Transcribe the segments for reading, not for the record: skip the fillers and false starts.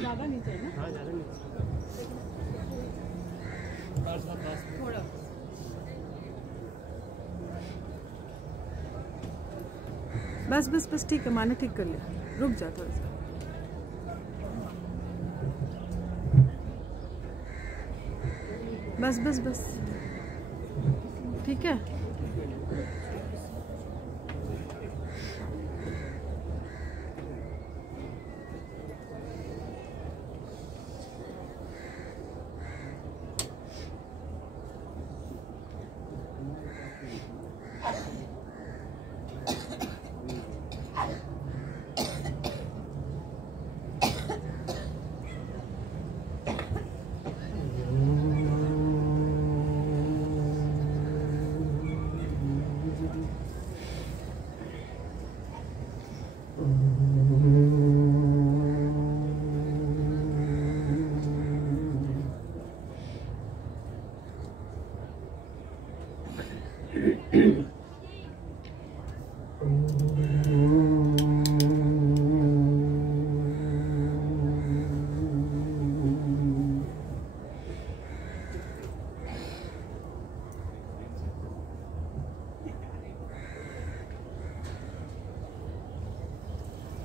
ज़्यादा नीचे है ना? हाँ ज़्यादा नीचे। थोड़ा। बस बस बस ठीक है, माने ठीक कर लिया, रुक जा थोड़ा सा। बस बस बस ठीक है।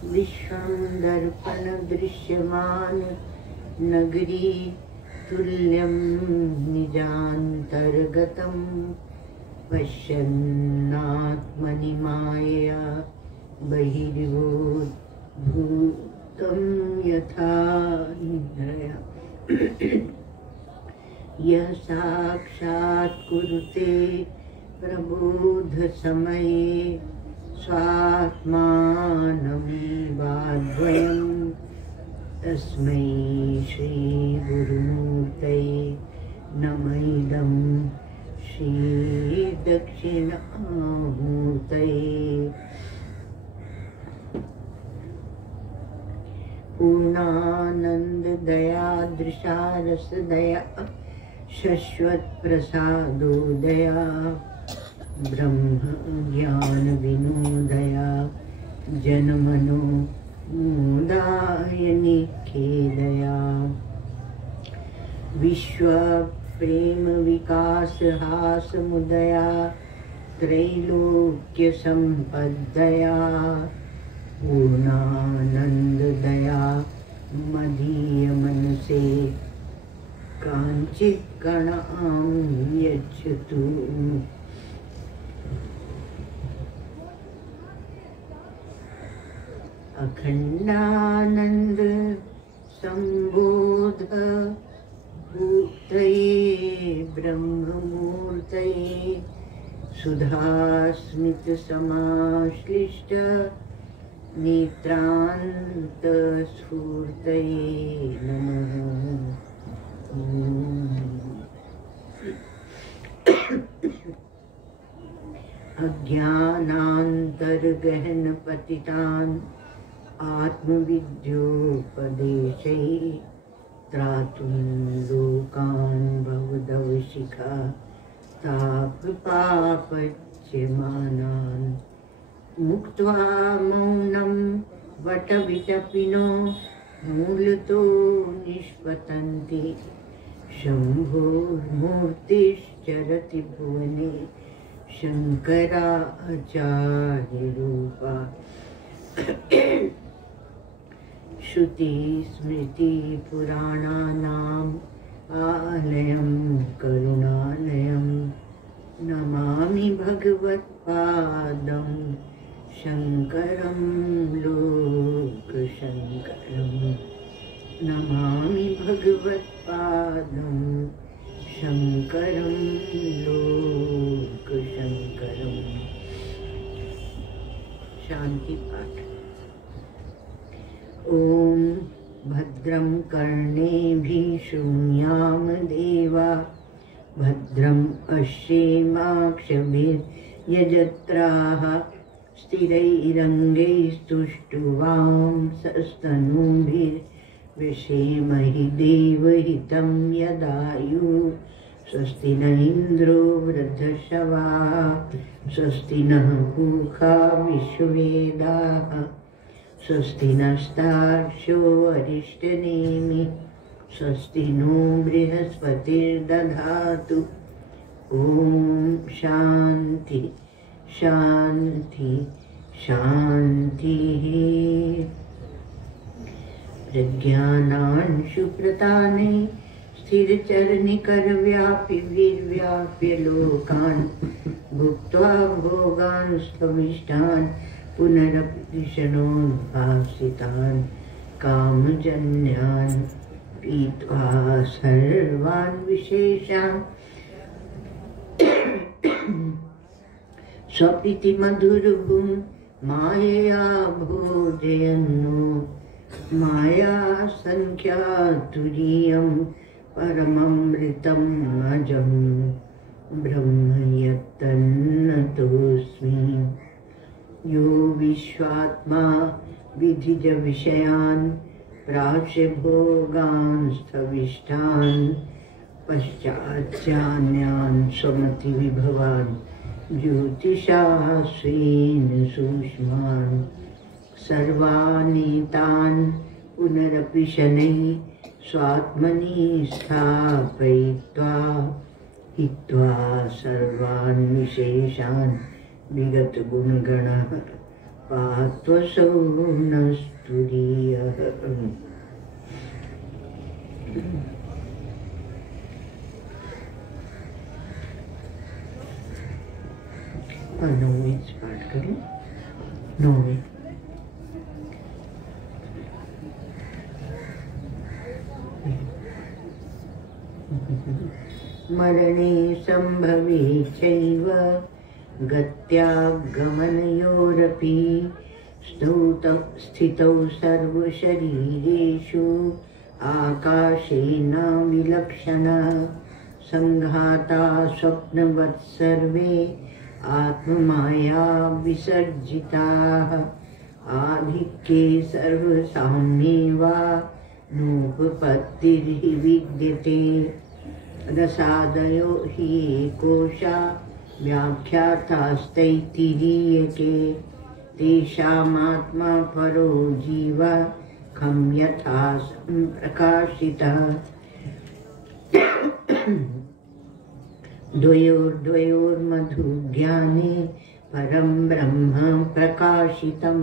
विश्वं दर्पण दृश्यमान नगरी तुल्यं निजान्तर्गतं पश्यन्नात्मनि मायया बहिर्भूतं यथा निद्रया यः साक्षात् कुरुते प्रबोधसमये स्वात्मानमेवाद्वयं तस्मै श्रीगुरुमूर्तये नमः इदं श्रीदक्षिणामूर्तये पूर्णानन्ददया दृशारसदया शश्वत्प्रसादोदया ब्रह्म ज्ञान विनोदया जनमनो मोदायनि खेदया विश्व प्रेम विकास हास मुदया त्रैलोक्य संपदया पूर्णानंददया मदीय मनसे कांचित् कणां यच्छतु अखंडानंद संबोध मूर्तये ब्रह्ममूर्तये सुधास्मित समाश्लिष्ट नेत्रांत स्फूर्तये नमः। अज्ञानान्तर्गहन पतितान् आत्मविद्योपदेशै त्रातुं लोकान् भवदवशिखा तापपापच्यमानान् मुक्त्वा मौनं वटविटपिनो मूलतो निष्पतन्ति शम्भोर्मूर्तिश्चरति भुवने शङ्कराचार्यरूपा श्रुतिस्मृतिपुराणानाम् आलयं करुणालयं नमामि भगवत्पादं शङ्करं लोकशङ्करं नमामि भगवत्पादं शङ्करं लोकशङ्करम्। शांति पाठ। ॐ भद्रं कर्णेभिः शृणुयाम देवा भद्रं पश्येमाक्षभिर्यजत्राः स्थिरैरङ्गैस्तुष्टुवांसस्तनूभिर्विषेमहि देवहितं यदायुः स्वस्ति न इन्द्रो वृद्धश्रवाः स्वस्ति नः पूषा विश्ववेदाः स्वस्ति नस्तार्क्ष्यो अरिष्टनेमिः स्वस्ति नो बृहस्पतिर्दधातु। ॐ शान्ति शान्ति शान्तिः। प्रज्ञानांशुप्रताने स्थिरचरनिकरव्यापिभिर्व्याप्य लोकान् भुक्त्वा भोगान् स्थविष्ठान् पुनरपिशनोद्भासितान् कामजन्यान् पीत्वा सर्वान् विशेषान् स्वप्रीतिमधुरभुं मायया भोजयन्नो माया संख्यातुरीयं परममृतं अजं ब्रह्म यत्तन्नतोऽस्मि। यो विश्वात्मा विधिज विषयान् प्राच्य भोगान् स्थविष्ठान् पश्चाच्चान्यान् स्वमति विभवान् ज्योतिषाः स्वेन सूक्ष्मान् सर्वानीतान् पुनरपि शनैः स्वात्मनि स्थापयित्वा हित्वा सर्वान् विशेषान् विगतगुणगणः पात्वसौ न स्तुरीयः। नौवीं पाठ करें। नौवीं मरणे संभवे चैव गत्यागमनयोरपि स्थितौ सर्वशरीरेषु आकाशेन विलक्षणा संघाता स्वप्नवत् सर्वे आत्ममाया विसर्जिताः आधिक्ये सर्वसाम्ये वा नोपपत्तिर्हि विद्यते रसादयो हि कोशा व्याख्यातास्तैत्तिरीयके तेषामात्मा परो जीव खं यथा प्रकाशितः द्वयोर्मधुज्ञाने परं ब्रह्म प्रकाशितं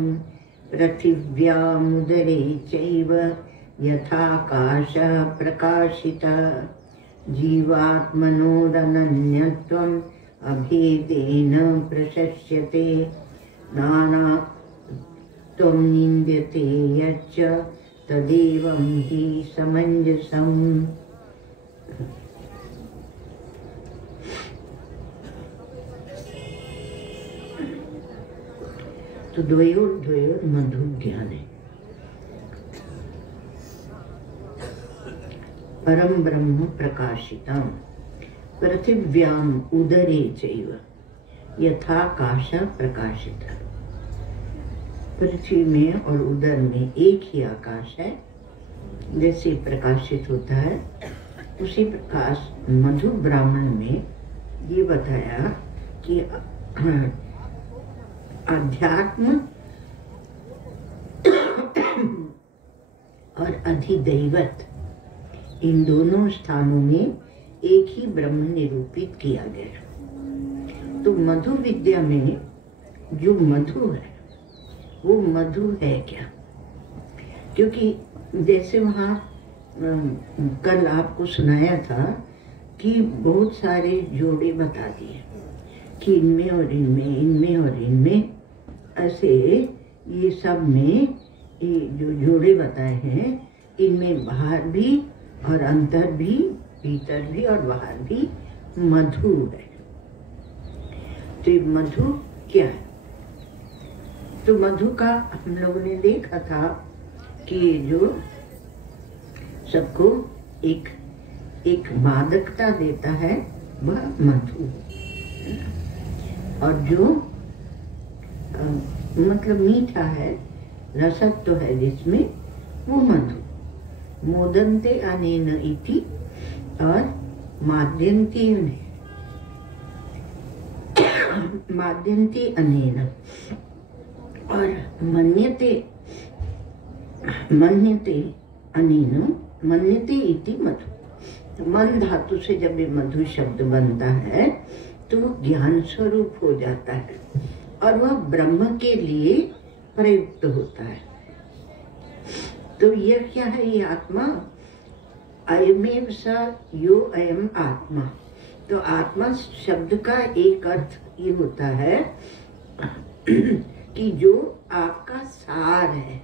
पृथिव्यामुदरे चैव यथाकाशः प्रकाशितः जीवात्मनोरनन्यत्वम् अभेदेन प्रशस्यते नानात्वं निन्द्यते यच्च तदेवं हि समञ्जसम्। तो द्वयोर मधु ज्ञान है। परम ब्रह्म प्रकाशितम् पृथिव्याम उदरे चैव यथाकाश प्रकाशितः। पृथ्वी में और उदर में एक ही आकाश है, जैसे प्रकाशित होता है उसी प्रकाश मधु ब्राह्मण में ये बताया कि अध्यात्म और अधिदैवत इन दोनों स्थानों में एक ही ब्रह्म निरूपित किया गया। तो मधु विद्या में जो मधु है वो मधु है क्या? क्योंकि जैसे वहाँ कल आपको सुनाया था कि बहुत सारे जोड़े बता दिए कि इनमें और इनमें, इनमें और इनमें, ऐसे ये सब में ये जो जोड़े बताए हैं इनमें बाहर भी और अंदर भी, भीतर भी और बाहर भी मधु है। तो ये मधु क्या है? तो मधु का हम लोगों ने देखा था कि जो सबको एक मादकता देता है वह मधु, और जो मतलब मीठा है, रसत्व है जिसमें, वो मधु। मोदन्ते अनेन इति और माद्यन्ते अनेन और मन्यते अनेन, मन्यते इति मधु। मन धातु से जब ये मधु शब्द बनता है तो ज्ञान स्वरूप हो जाता है और वह ब्रह्म के लिए प्रयुक्त होता है। तो यह क्या है? ये आत्मा अयमेव स यो अयम आत्मा। तो आत्मा शब्द का एक अर्थ ये होता है कि जो आपका सार है,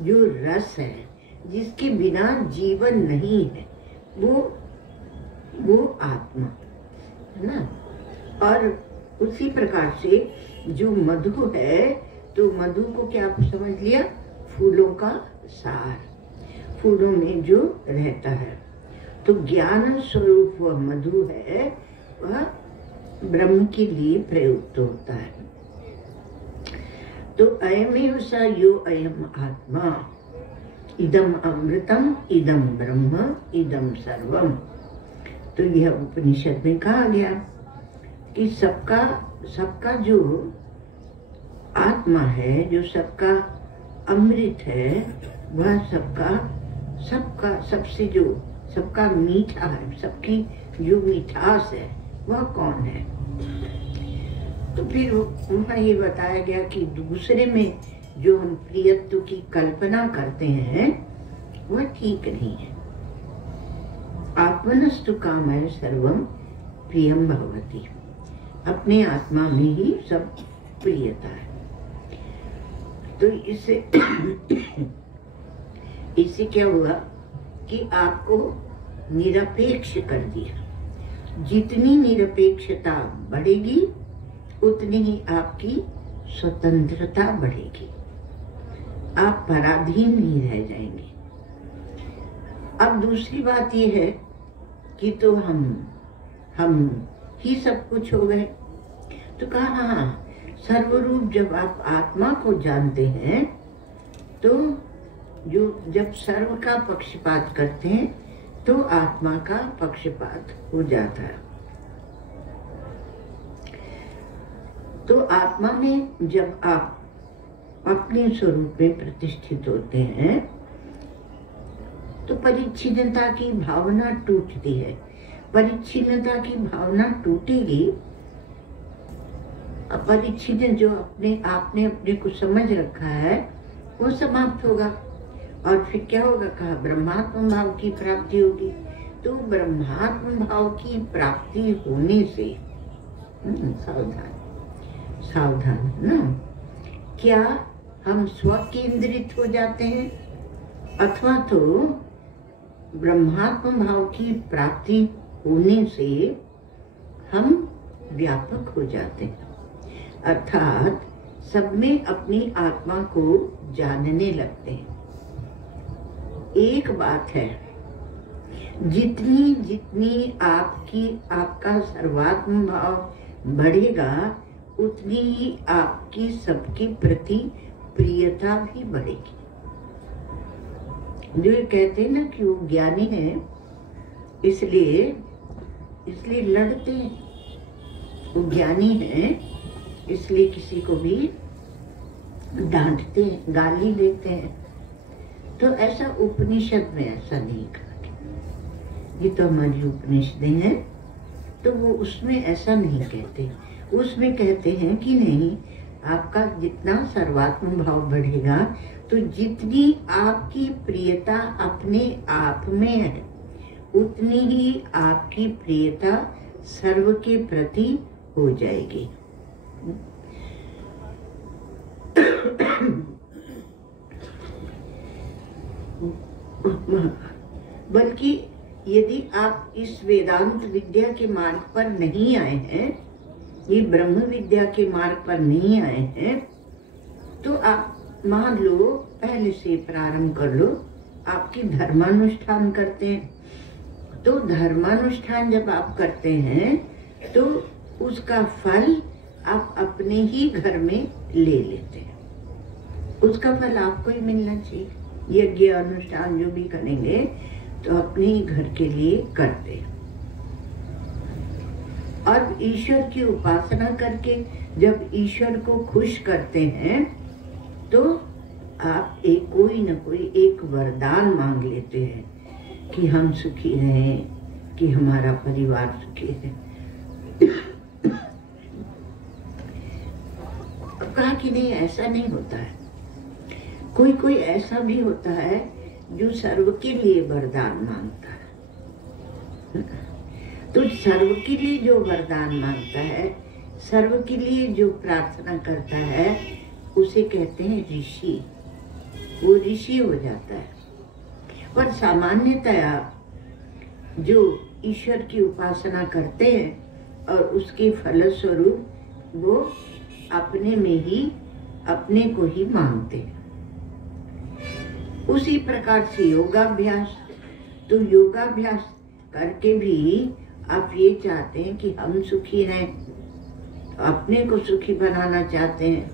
जो रस है, जिसके बिना जीवन नहीं है, वो आत्मा है ना। और उसी प्रकार से जो मधु है, तो मधु को क्या आप समझ लिया? फूलों का सार, फूलों में जो रहता है। तो ज्ञान स्वरूप वह मधु है, वह ब्रह्म के लिए प्रयुक्त होता है। तो अयमेव स यो अयम आत्मा, इदम अमृतम, इदम ब्रह्म, इदम सर्वम। तो यह उपनिषद में कहा गया कि सबका जो आत्मा है, जो सबका अमृत है, वह सबसे जो सबका मीठा है, सबकी जो मिठास है, वह कौन है? तो फिर वहाँ ये बताया गया कि दूसरे में जो हम प्रियत्व की कल्पना करते हैं वह ठीक नहीं है। आत्मनस्तु कामः सर्वम प्रियम भवति। अपने आत्मा में ही सब प्रियता है। तो इससे क्या हुआ कि आपको निरपेक्ष कर दिया। जितनी निरपेक्षता बढ़ेगी उतनी ही आपकी स्वतंत्रता बढ़ेगी, आप पराधीन नहीं रह जाएंगे। अब दूसरी बात यह है कि तो हम ही सब कुछ हो गए। तो कहा हाँ, सर्वरूप जब आप आत्मा को जानते हैं तो जब सर्व का पक्षपात करते हैं तो आत्मा का पक्षपात हो जाता है। तो आत्मा में जब आप अपने स्वरूप में प्रतिष्ठित होते हैं तो परिच्छिन्नता की भावना टूटती है। परिच्छिन्नता की भावना टूटेगी, अपरिच्छिन्न जो आपने अपने को समझ रखा है वो समाप्त होगा। और फिर क्या होगा? कहा ब्रह्मात्म भाव की प्राप्ति होगी। तो ब्रह्मात्म भाव की प्राप्ति होने से सावधान ना, क्या हम स्वकेंद्रित हो जाते हैं अथवा तो ब्रह्मात्म भाव की प्राप्ति होने से हम व्यापक हो जाते हैं, अर्थात सब में अपनी आत्मा को जानने लगते हैं। एक बात है, जितनी जितनी आपका सर्वात्म भाव बढ़ेगा उतनी ही आपकी सबके प्रति प्रियता भी बढ़ेगी। जो ये कहते हैं ना कि वो ज्ञानी है इसलिए लड़ते हैं, वो ज्ञानी है इसलिए किसी को भी डांटते हैं, गाली देते हैं। तो ऐसा उपनिषद में ऐसा नहीं कहा। ये तो हमारी उपनिषदें हैं, तो वो उसमें ऐसा नहीं कहते। उसमें कहते हैं कि नहीं, आपका जितना सर्वात्म भाव बढ़ेगा तो जितनी आपकी प्रियता अपने आप में है उतनी ही आपकी प्रियता सर्व के प्रति हो जाएगी। बल्कि यदि आप इस वेदांत विद्या के मार्ग पर नहीं आए हैं, ये ब्रह्म विद्या के मार्ग पर नहीं आए हैं, तो आप मान लो पहले से प्रारंभ कर लो, आपकी धर्मानुष्ठान करते हैं। तो धर्मानुष्ठान जब आप करते हैं तो उसका फल आप अपने ही घर में ले लेते हैं, उसका फल आपको ही मिलना चाहिए। यज्ञ अनुष्ठान जो भी करेंगे तो अपने ही घर के लिए करते हैं। और ईश्वर की उपासना करके जब ईश्वर को खुश करते हैं तो आप कोई न कोई एक वरदान मांग लेते हैं कि हम सुखी रहें, कि हमारा परिवार सुखी है। कहा कि नहीं, ऐसा नहीं होता है। कोई कोई ऐसा भी होता है जो सर्व के लिए वरदान मांगता है। तो सर्व के लिए जो वरदान मांगता है, सर्व के लिए जो प्रार्थना करता है, उसे कहते हैं ऋषि। वो ऋषि हो जाता है। पर सामान्यतया जो ईश्वर की उपासना करते हैं और उसके फलस्वरूप वो अपने में ही अपने को ही मांगते हैं। उसी प्रकार से योगाभ्यास, तो योगाभ्यास करके भी आप ये चाहते हैं कि हम सुखी रहें, तो अपने को सुखी बनाना चाहते हैं,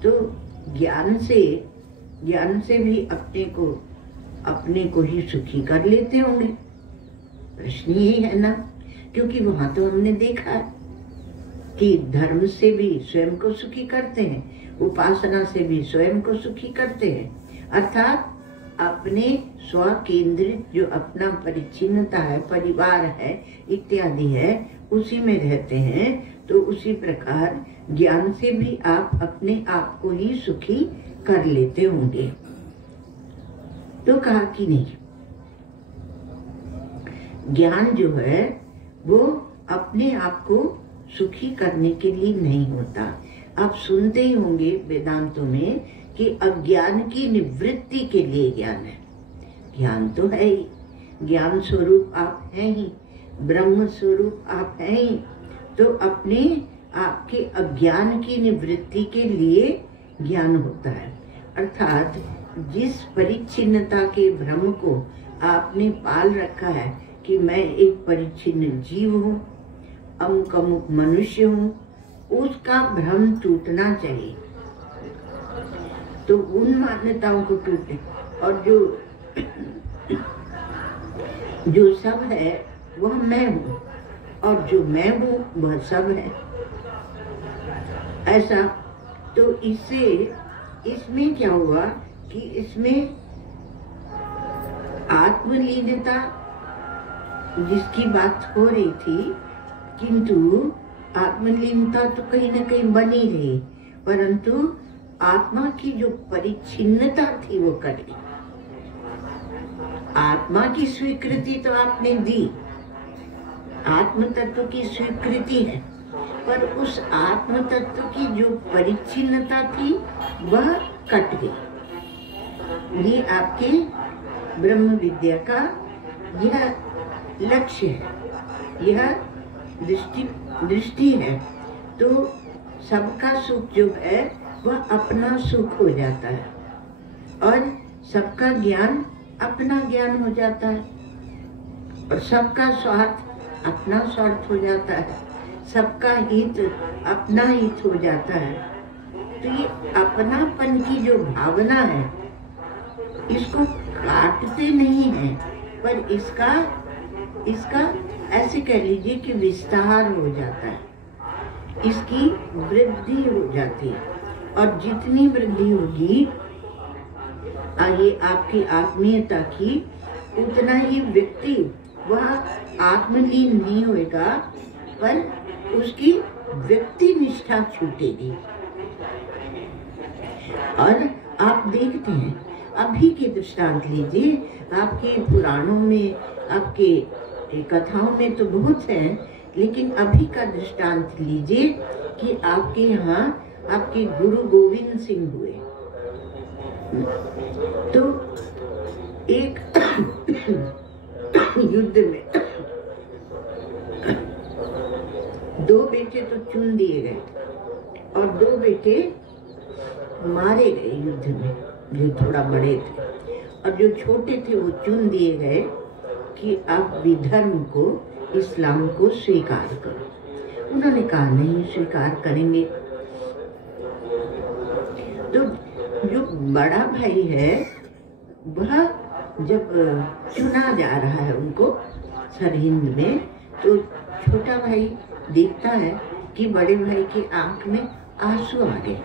तो ज्ञान से भी अपने को ही सुखी कर लेते होंगे। प्रश्न यही है ना, क्योंकि वहां तो हमने देखा है कि धर्म से भी स्वयं को सुखी करते हैं, उपासना से भी स्वयं को सुखी करते हैं, अर्थात अपने स्व केंद्रित जो अपना परिच्छिन्नता है, परिवार है इत्यादि है, उसी में रहते हैं। तो उसी प्रकार ज्ञान से भी आप अपने आप को ही सुखी कर लेते होंगे। तो कहा कि नहीं, ज्ञान जो है वो अपने आप को सुखी करने के लिए नहीं होता। आप सुनते ही होंगे वेदांतों में कि अज्ञान की निवृत्ति के लिए ज्ञान है। ज्ञान तो है ही, ज्ञान स्वरूप आप हैं ही, ब्रह्म स्वरूप आप हैं ही, तो अपने आपके अज्ञान की निवृत्ति के लिए ज्ञान होता है। अर्थात जिस परिच्छिन्नता के भ्रम को आपने पाल रखा है कि मैं एक परिच्छिन्न जीव हूँ, अमुक अमुक मनुष्य हूँ, उसका भ्रम टूटना चाहिए। तो उन मान्यताओं को टूटे, और जो सब है वह मैं हूँ, और जो मैं हूँ वह सब है। ऐसा तो इसमें क्या हुआ कि इसमें आत्मलीनता जिसकी बात हो रही थी, किंतु आत्मलीनता तो कहीं न कहीं बनी रही, परंतु आत्मा की जो परिच्छिन्नता थी वो कट गई। आत्मा की स्वीकृति तो आपने दी, आत्म तत्व की स्वीकृति है, पर उस आत्म तत्व की जो परिच्छिन्नता थी वह कट गई। ये आपके ब्रह्म विद्या का यह लक्ष्य है, यह दृष्टि है। तो सबका सुख जो है वह अपना सुख हो जाता है, और सबका ज्ञान अपना ज्ञान हो जाता है, और सबका स्वार्थ अपना स्वार्थ हो जाता है, सबका हित अपना हित हो जाता है। तो ये अपनापन की जो भावना है इसको काटते नहीं है, पर इसका ऐसे कह लीजिए कि विस्तार हो जाता है, इसकी वृद्धि हो जाती है। और जितनी वृद्धि होगी ये आपकी आत्मीयता की, उतना ही व्यक्ति वह आत्मलीन नहीं होएगा, पर उसकी व्यक्ति निष्ठा छूटेगी। और आप देखते हैं अभी के दृष्टांत लीजिए, आपके पुराणों में, आपके कथाओं में तो बहुत है, लेकिन अभी का दृष्टांत लीजिए कि आपके यहाँ आपके गुरु गोविंद सिंह हुए। तो एक युद्ध में 2 बेटे तो चुन दिए गए और 2 बेटे मारे गए युद्ध में, जो थोड़ा बड़े थे, और जो छोटे थे वो चुन दिए गए कि आप विधर्म को, इस्लाम को स्वीकार करो। उन्होंने कहा नहीं स्वीकार करेंगे। तो जो बड़ा भाई है वह जब चुना जा रहा है उनको सरहिंद में, तो छोटा भाई देखता है कि बड़े भाई की आंख में आंसू आ गए।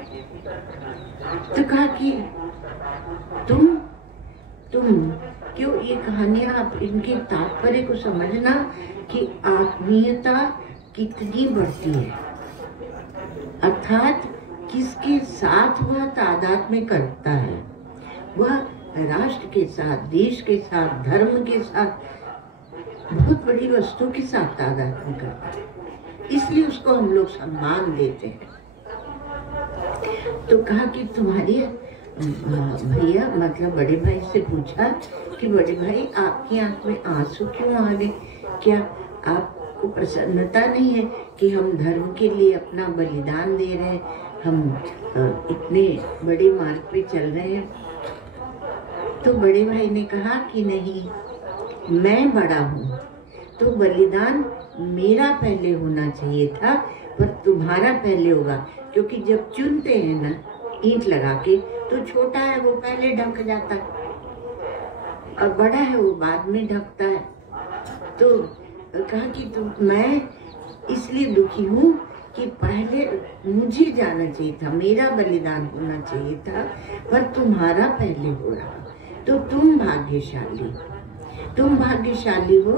तो कहा कि तुम क्यों, ये कहानियां आप इनके तात्पर्य को समझना कि आत्मीयता कितनी बढ़ती है, अर्थात किसके साथ वह तादात्म्य करता है। वह राष्ट्र के साथ, देश के साथ, धर्म के साथ, बहुत बड़ी वस्तु के साथ तादात्म्य करता है, इसलिए उसको हम लोग सम्मान देते हैं। तो कहा कि तुम्हारी भैया, मतलब बड़े भाई से पूछा कि बड़े भाई आपकी आंख में आंसू क्यों आ गए, क्या आपको प्रसन्नता नहीं है कि हम धर्म के लिए अपना बलिदान दे रहे हैं, हम इतने बड़े मार्ग पे चल रहे हैं। तो बड़े भाई ने कहा कि नहीं, मैं बड़ा हूँ तो बलिदान मेरा पहले होना चाहिए था, पर तुम्हारा पहले होगा, क्योंकि जब चुनते हैं ना ईंट लगा के, तो छोटा है वो पहले ढक जाता है और बड़ा है वो बाद में ढकता है। तो कहा कि मैं इसलिए दुखी हूँ कि पहले मुझे जाना चाहिए था, मेरा बलिदान होना चाहिए था, पर तुम्हारा पहले हो रहा, तो तुम भाग्यशाली हो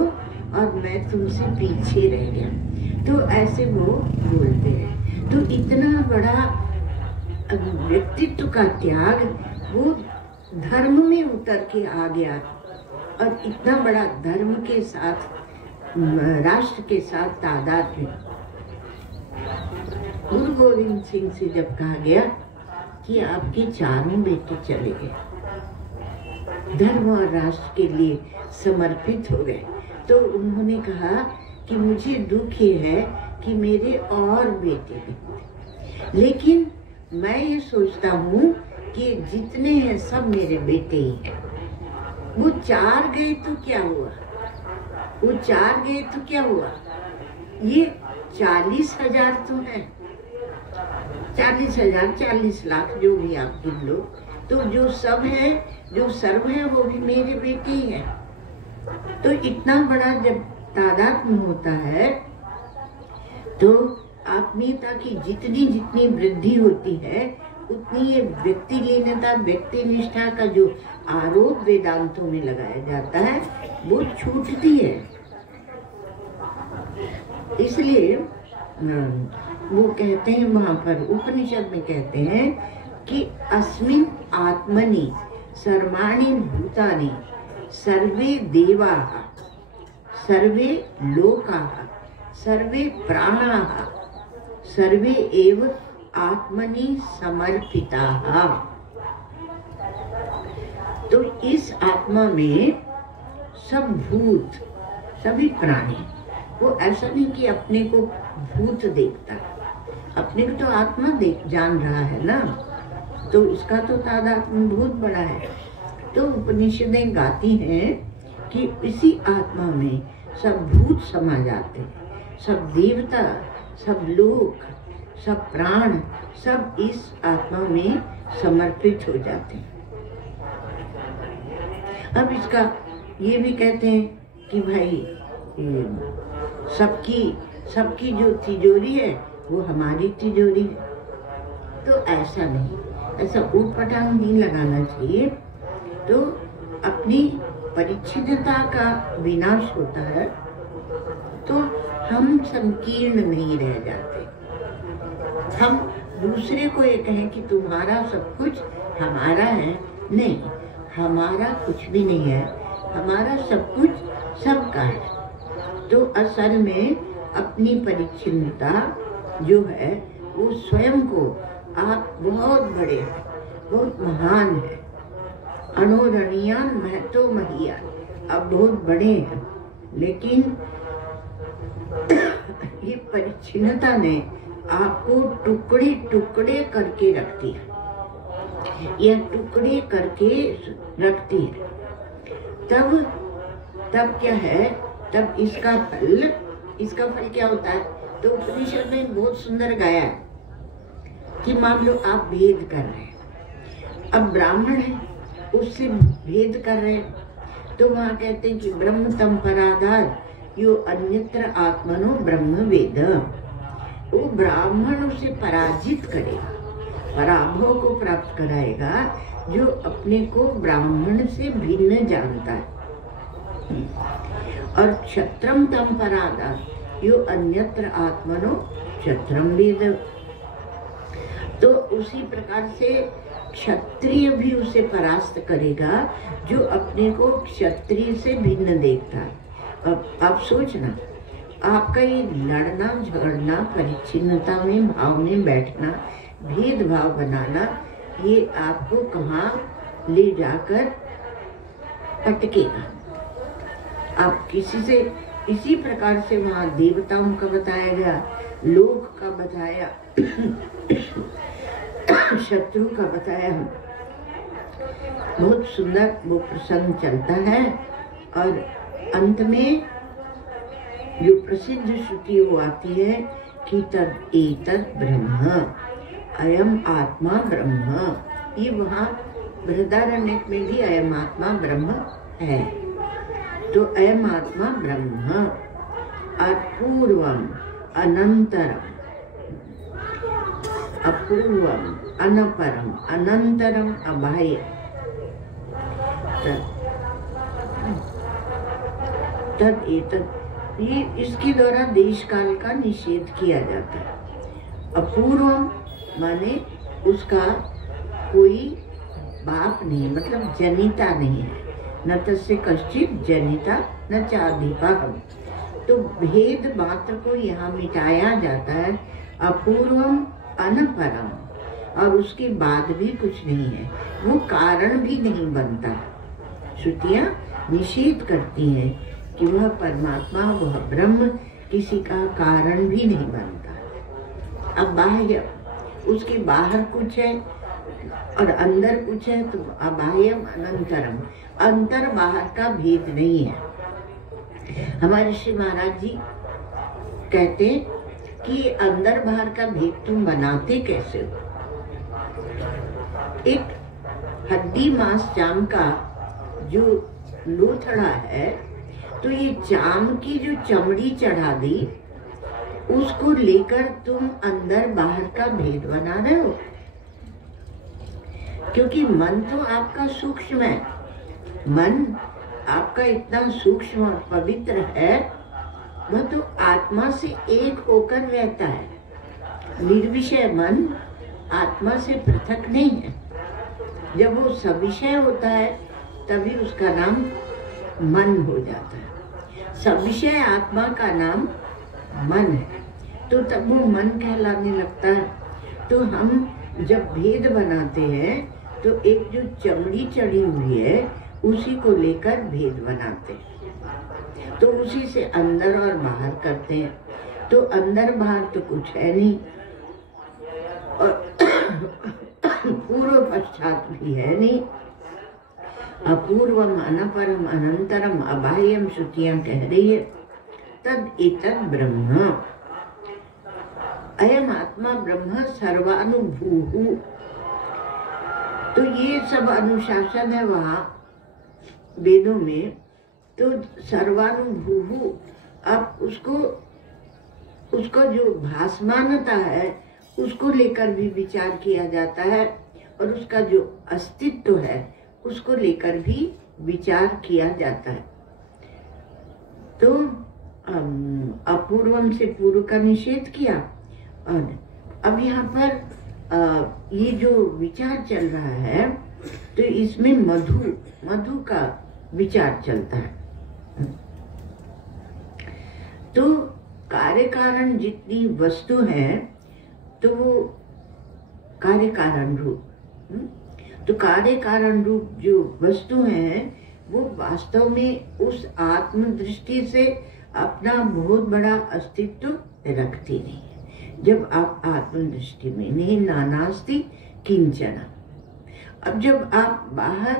और मैं तुमसे पीछे रह गया। तो ऐसे वो बोलते हैं। तो इतना बड़ा व्यक्तित्व का त्याग, वो धर्म में उतर के आ गया, और इतना बड़ा धर्म के साथ, राष्ट्र के साथ तादात्म्य। गुरु गोविंद सिंह से जब कहा गया कि आपके 4 बेटे चले गए, धर्म और राष्ट्र के लिए समर्पित हो गए, तो उन्होंने कहा कि मुझे दुख ये है कि मेरे और बेटे हैं, लेकिन मैं ये सोचता हूँ कि जितने हैं सब मेरे बेटे ही हैं। वो 4 गए तो क्या हुआ, वो 4 गए तो क्या हुआ, ये 40,000 तो है, 40,000, 40 लाख, जो भी आप गिन लो, तो जो सब है, जो सर्व है, वो भी मेरे बेटे ही है। तो इतना बड़ा जब तादात्म्य होता है, तो आत्मीयता की जितनी जितनी वृद्धि होती है, उतनी ये व्यक्ति लीनता, व्यक्ति निष्ठा का जो आरोप वेदांतों में लगाया जाता है, वो छूटती है। इसलिए वो कहते हैं, वहां पर उपनिषद में कहते हैं कि अस्मिन् आत्मनि सर्वाणि भूतानि सर्वे देवाः सर्वे लोकाः सर्वे प्राणाः सर्वे एव आत्मनि समर्पिताः। तो इस आत्मा में सब भूत, सभी प्राणी, वो ऐसा नहीं कि अपने को भूत देखता, अपने को तो आत्मा देख जान रहा है ना, तो उसका तो तादात्म्य बहुत बड़ा है। तो उपनिषदें गाती हैं कि इसी आत्मा में सब भूत समा जाते हैं, सब देवता, सब लोक, सब प्राण सब इस आत्मा में समर्पित हो जाते हैं। अब इसका ये भी कहते हैं कि भाई सबकी जो तिजोरी है वो हमारी तिजोरी है, तो ऐसा नहीं, ऐसा ऊट पटांग नहीं लगाना चाहिए। तो अपनी परिच्छिन्नता का विनाश होता है तो हम संकीर्ण नहीं रह जाते। हम दूसरे को ये कहें कि तुम्हारा सब कुछ हमारा है, नहीं, हमारा कुछ भी नहीं है, हमारा सब कुछ सबका है। तो असल में अपनी परिच्छिन्नता जो है वो स्वयं को आप बहुत बड़े हैं, बहुत महान है, अणोरणीयान महतो महियान, आप बहुत बड़े हैं। लेकिन ये परिच्छिन्नता ने आपको टुकड़े टुकड़े करके रख दिया, यह टुकड़े करके रखती है। तब क्या है, तब इसका फल क्या होता है? तो उपनिषद में बहुत सुंदर गाया है कि मान लो आप भेद कर रहे हैं, अब ब्राह्मण है उससे भेद कर रहे हैं, तो वहां कहते हैं कि ब्रह्म तम पराधार यो अन्यत्र आत्मनो ब्रह्म वेद। वो ब्राह्मण उसे पराजित करेगा, पराभव को प्राप्त कराएगा जो अपने को ब्राह्मण से भिन्न जानता है। और क्षत्रम तम पराधार यो अन्यत्र आत्मनो क्षत्रम वेद। तो उसी प्रकार से क्षत्रिय भी उसे परास्त करेगा जो अपने को क्षत्रिय से भिन्न देखता है। अब आप सोचना, आपका ये लड़ना झगड़ना, परिच्छिन्नता में भाव में बैठना, भेदभाव बनाना, ये आपको कहाँ ले जाकर अटकेगा। आप किसी से इसी प्रकार से वहाँ देवताओं का बताया गया, लोक का बताया, शत्रु का बताया, बहुत सुंदर वो प्रसंग चलता है। और अंत में जो प्रसिद्ध श्रुति वो आती है कि तद एतद ब्रह्म, अयम आत्मा ब्रह्म। ये वहाँ बृहदारण्यक में भी अयम आत्मा ब्रह्म है। तो अयम आत्मा ब्रह्म अपूर्वम अनंतरम, अपूर्वम अनपरम अनंतरम अबाह्य। तद एतद, ये इसके द्वारा देश काल का निषेध किया जाता है। अपूर्वम माने उसका कोई बाप नहीं, मतलब जनिता नहीं है, न तस्य कश्चित जनिता न चाधिपहम। तो भेद मात्र को यहाँ मिटाया जाता है। अपूर्वम अनपरम, और उसके बाद भी कुछ नहीं है, वो कारण भी नहीं बनता। श्रुतियाँ निषेध करती हैं कि वह परमात्मा, वह ब्रह्म किसी का कारण भी नहीं बनता। अब बाह्य, उसके बाहर कुछ है और अंदर कुछ है, तो अबाह्यम अनंतरम, अंतर बाहर का भेद नहीं है। हमारे श्री महाराज जी कहते कि अंदर बाहर का भेद तुम बनाते कैसे हो? एक हड्डी मांस चाम का जो लोथड़ा है, तो ये चाम की जो चमड़ी चढ़ा दी, उसको लेकर तुम अंदर बाहर का भेद बना रहे हो। क्योंकि मन तो आपका सूक्ष्म है, मन आपका इतना सूक्ष्म और पवित्र है, वह तो आत्मा से एक होकर रहता है। निर्विषय मन आत्मा से पृथक नहीं है। जब वो सविषय होता है तभी उसका नाम मन हो जाता है। सविषय आत्मा का नाम मन है, तो तब वो मन कहलाने लगता है। तो हम जब भेद बनाते हैं तो एक जो चमड़ी चढ़ी हुई है उसी को लेकर भेद बनाते हैं, तो उसी से अंदर और बाहर करते हैं। तो अंदर बाहर तो कुछ है नहीं, और पूर्व पश्चात भी है नहीं। अपूर्वम अनपरम अनंतरम अबाह्यम श्रुतियां कह रही है। तद एतद ब्रह्म, अयम आत्मा ब्रह्म सर्वानुभूः। तो ये सब अनुशासन है वहाँ वेदों में। तो सर्वानुभूः, अब उसको जो भासमानता है उसको लेकर भी विचार किया जाता है, और उसका जो अस्तित्व है उसको लेकर भी विचार किया जाता है। तो अपूर्वम से पूर्व का निषेध किया, और अब यहाँ पर ये जो विचार चल रहा है तो इसमें मधु का विचार चलता है। तो कार्य कारण जितनी वस्तु है तो वो कार्य कारण रूप, तो कार्य कारण रूप जो वस्तु है वो वास्तव में उस आत्म दृष्टि से अपना बहुत बड़ा अस्तित्व रखती नहीं है। जब आप आत्म दृष्टि में नहीं, नानास्ति किंचन। अब जब आप बाहर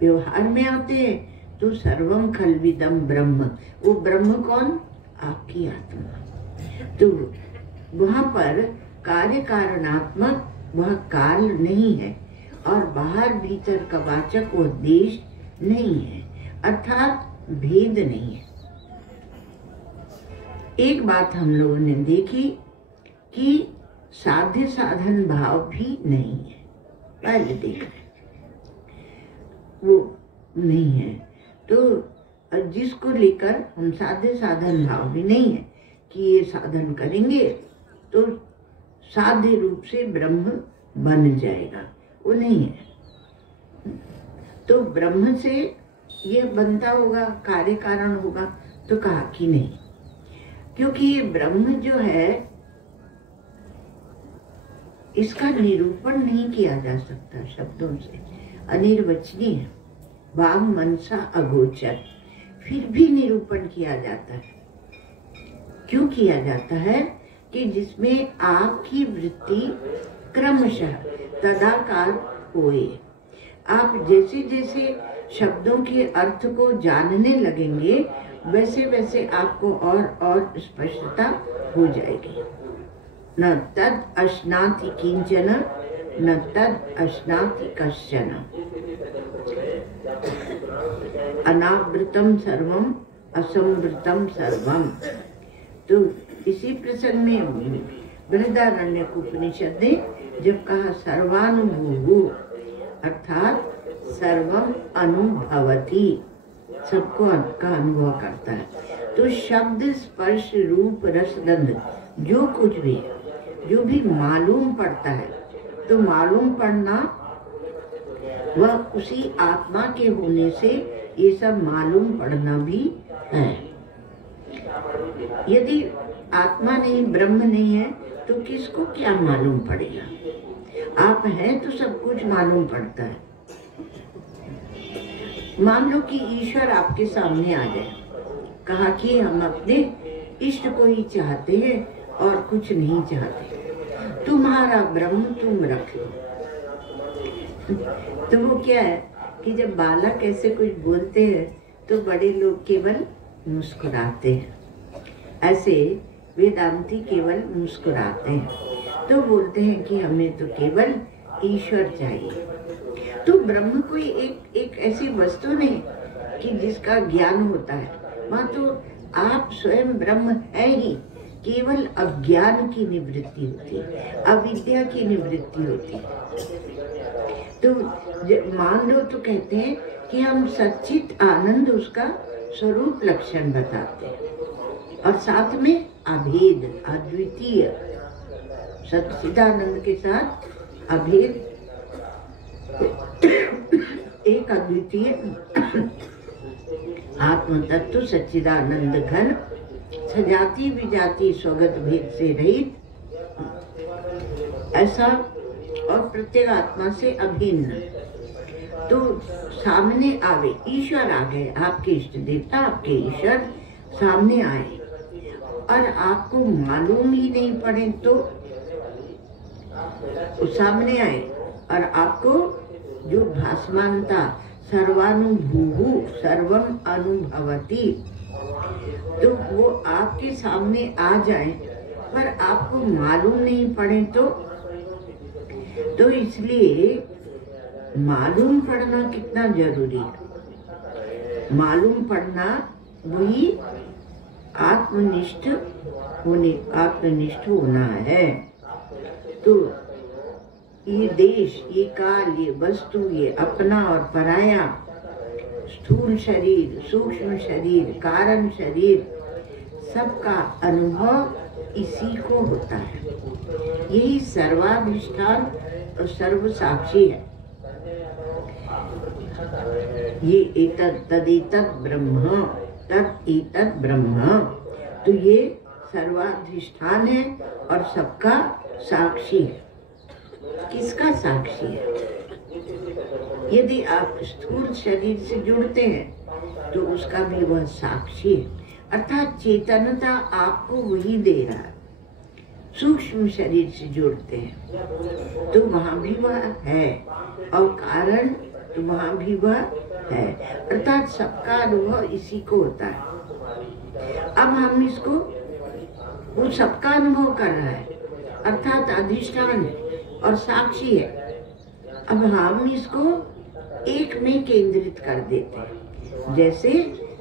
व्यवहार में आते हैं तो सर्वम खलविदम ब्रह्म, वो ब्रह्म कौन? आपकी आत्मा। तो वहां पर कार्य कारणात्मक वह काल नहीं है, और बाहर भीतर का वाचक वो देश नहीं है, अर्थात भेद नहीं है। एक बात हम लोगों ने देखी कि साध्य साधन भाव भी नहीं है, पहले देखा वो नहीं है। तो जिसको लेकर हम साध्य साधन भाव भी नहीं है कि ये साधन करेंगे तो साध्य रूप से ब्रह्म बन जाएगा, वो नहीं है। तो ब्रह्म से ये बनता होगा, कार्य कारण होगा, तो कहा कि नहीं, क्योंकि ये ब्रह्म जो है इसका निरूपण नहीं किया जा सकता शब्दों से, अनिर्वचनीय है, वांग मनसा अगोचर। फिर भी निरूपण किया जाता है। क्यों किया जाता है? कि जिसमें आपकी वृत्ति क्रमशः तदाकार होए। आप जैसे जैसे शब्दों के अर्थ को जानने लगेंगे वैसे वैसे आपको और स्पष्टता हो जाएगी। न तद अश्नाति किंचन न तद अश्नाति कश्चन, अनावृतम सर्वम असंवृतम सर्वम। तो इसी प्रसंग में बृहदारण्यक उपनिषद ने जब कहा सर्वानुभूः, अर्थात सर्वम अनुभवति, सबको का अनुभव करता है। तो शब्द स्पर्श रूप रस गंध जो कुछ भी जो भी मालूम पड़ता है, तो मालूम पड़ना वह उसी आत्मा के होने से ये सब मालूम पड़ना भी है। यदि आत्मा नहीं, ब्रह्म नहीं है, तो किसको क्या मालूम पड़ेगा? आप हैं तो सब कुछ मालूम पड़ता है। मान लो कि ईश्वर आपके सामने आ जाए, कहा कि हम अपने इष्ट को ही चाहते हैं और कुछ नहीं चाहते, तुम्हारा ब्रह्म तुम रख लो। तो वो क्या है कि जब बालक ऐसे कुछ बोलते हैं तो बड़े लोग केवल मुस्कुराते हैं, ऐसे वेदांती केवल मुस्कुराते हैं। तो बोलते हैं कि हमें तो केवल ईश्वर चाहिए। तो ब्रह्म कोई एक ऐसी वस्तु नहीं कि जिसका ज्ञान होता है, वहाँ तो आप स्वयं ब्रह्म है ही, केवल अज्ञान की निवृत्ति होती है, अविद्या की निवृत्ति होती है। तो मान लो तो कहते हैं कि हम सच्चित आनंद उसका स्वरूप लक्षण बताते हैं, और साथ में अभेद अद्वितीय सच्चिदानंद के साथ अभेद एक अद्वितीय आत्म तत्व सच्चिदानंद घन सजाति विजाति स्वगत भेद से रहित, ऐसा, और प्रत्येक आत्मा से अभिन्न। तो सामने आवे, ईश्वर आ गए, आपके इष्ट देवता आपके ईश्वर सामने आए और आपको मालूम ही नहीं पड़े तो सामने आए और आपको जो भासमानता सर्वानुभूः सर्वम अनुभवति, तो वो आपके सामने आ जाए पर आपको मालूम नहीं पड़े तो इसलिए मालूम पड़ना कितना जरूरी है। मालूम पड़ना वही आत्मनिष्ठ होना है। तो ये देश, ये काल, ये वस्तु, ये अपना और पराया, स्थूल शरीर, सूक्ष्म शरीर, कारण शरीर, सबका अनुभव इसी को होता है। यही सर्वाधिष्ठान और सर्व साक्षी है। ये एतत् तदेतत् ब्रह्म, तत् एतत् ब्रह्म, तो ये सर्वाधिष्ठान है और सबका साक्षी है। किसका साक्षी है? यदि आप स्थूल शरीर से जुड़ते हैं तो उसका भी वह साक्षी है, अर्थात चेतनता आपको वही दे रहा है। सूक्ष्म शरीर से जुड़ते हैं तो वहाँ भी वह है, और कारण तो वहाँ भी वह है, अर्थात सबका अनुभव इसी को होता है। अब हम इसको, वो सबका अनुभव कर रहा है, अर्थात अधिष्ठान और साक्षी है। अब हम इसको एक में केंद्रित कर देते हैं। जैसे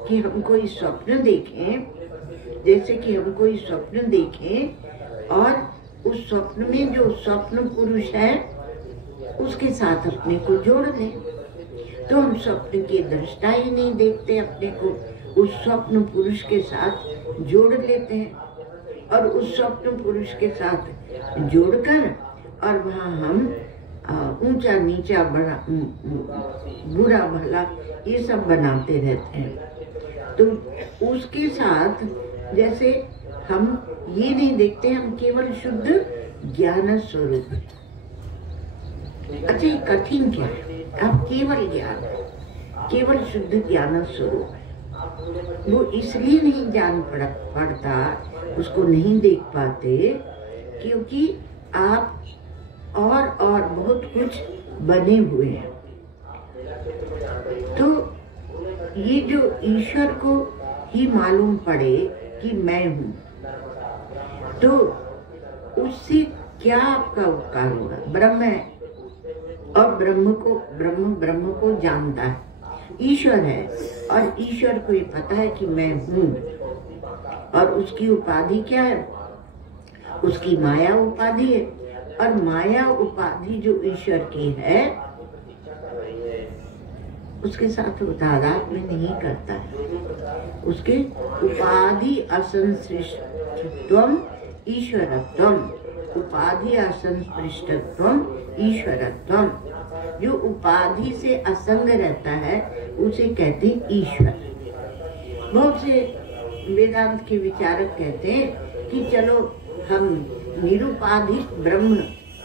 कि हम कोई स्वप्न देखें, और उस स्वप्न में जो स्वप्न पुरुष है उसके साथ अपने को जोड़ लें, तो हम स्वप्न के दृष्टा ही नहीं देखते, अपने को उस स्वप्न पुरुष के साथ जोड़ लेते हैं, और उस स्वप्न पुरुष के साथ जोड़कर और वहाँ हम ऊंचा नीचा, बड़ा बुरा भला, ये सब बनाते रहते हैं। तो उसके साथ जैसे हम ये नहीं देखते, हम केवल शुद्ध ज्ञान स्वरूप। अच्छा, ये कठिन क्या है? आप केवल ज्ञान, केवल शुद्ध ज्ञान स्वरूप, वो इसलिए नहीं जान पड़ता, उसको नहीं देख पाते, क्योंकि आप और बहुत कुछ बने हुए हैं। तो ये जो ईश्वर को ही मालूम पड़े कि मैं हूँ, तो उससे क्या आपका उपकार होगा? ब्रह्म है, और ब्रह्म को जानता है, ईश्वर है, और ईश्वर को ये पता है कि मैं हूँ। और उसकी उपाधि क्या है? उसकी माया उपाधि है, और माया उपाधि जो ईश्वर की है उसके साथ वो तादाद में नहीं करता है। उसके उपाधि असंसृष्टत्वम ईश्वरत्वम, उपाधि असंस्पृष्टत्वम ईश्वरत्वम, जो उपाधि से असंग रहता है उसे कहते हैं ईश्वर। बहुत से वेदांत के विचारक कहते हैं कि चलो हम निरुपाधिक ब्रह्म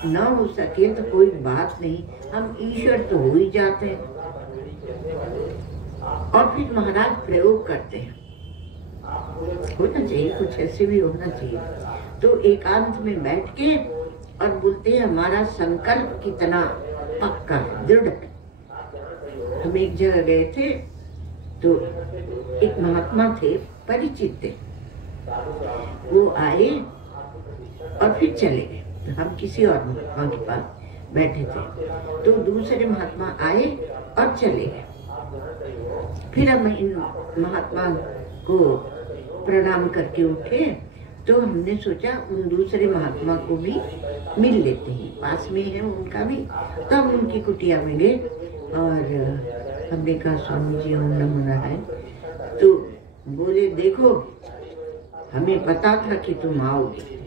न हो सके तो कोई बात नहीं, हम ईश्वर तो हो ही जाते हैं। और फिर महाराज प्रयोग करते हैं, होना चाहिए, कुछ ऐसे भी होना चाहिए। तो एकांत में बैठ के और बोलते हैं हमारा संकल्प कितना पक्का, दृढ़। हम एक जगह गए थे, तो एक महात्मा थे, परिचित थे, वो आए और फिर चले गए। तो हम किसी और महात्मा के पास बैठे थे, तो दूसरे महात्मा आए और चले गए। फिर हम इन महात्मा को प्रणाम करके उठे, तो हमने सोचा उन दूसरे महात्मा को भी मिल लेते हैं, पास में है उनका भी। तो हम उनकी कुटिया में गए और हमने कहा स्वामी जी ओम नमो नारायण। तो बोले देखो हमें पता था कि तुम आओगे,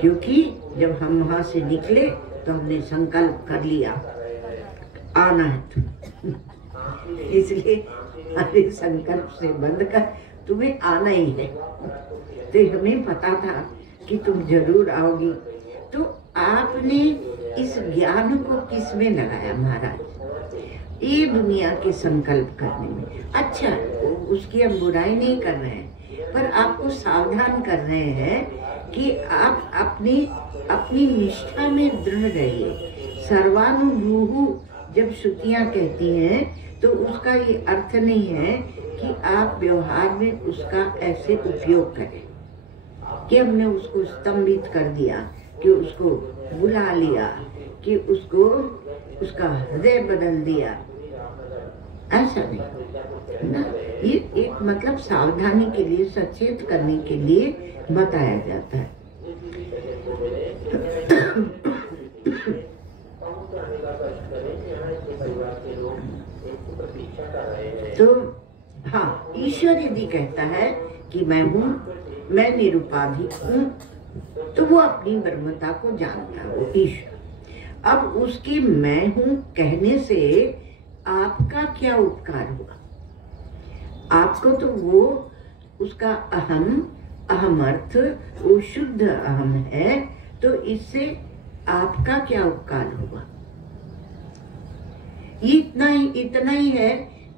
क्योंकि जब हम वहाँ से निकले तो हमने संकल्प कर लिया आना है इसलिए हमारे संकल्प से बंद कर तुम्हें आना ही है। तो हमें पता था कि तुम जरूर आओगी। तो आपने इस ज्ञान को किस में लगाया महाराज? ये दुनिया के संकल्प करने में। अच्छा, उसकी हम बुराई नहीं कर रहे हैं, पर आपको सावधान कर रहे हैं कि आप अपनी निष्ठा में दृढ़ रहिए। सर्वानुभूहु जब श्रुतियाँ कहती हैं तो उसका ये अर्थ नहीं है कि आप व्यवहार में उसका ऐसे उपयोग करें। कि हमने उसको स्तंभित कर दिया, कि उसको बुला लिया, कि उसको उसका हृदय बदल दिया। ऐसा नहीं ना, ये एक मतलब सावधानी के लिए, सचेत करने के लिए बताया जाता है। तो हाँ, ईश्वर यदि कहता है कि मैं हूँ, मैं निरुपाधिक हूँ, तो वो अपनी ब्रह्मता को जानता है, वो ईश्वर। अब उसके मैं हूँ कहने से आपका क्या उपकार हुआ? आपको तो वो उसका अहम अर्थ वो शुद्ध अहम है, तो इससे आपका क्या उपकार हुआ? ये इतना ही है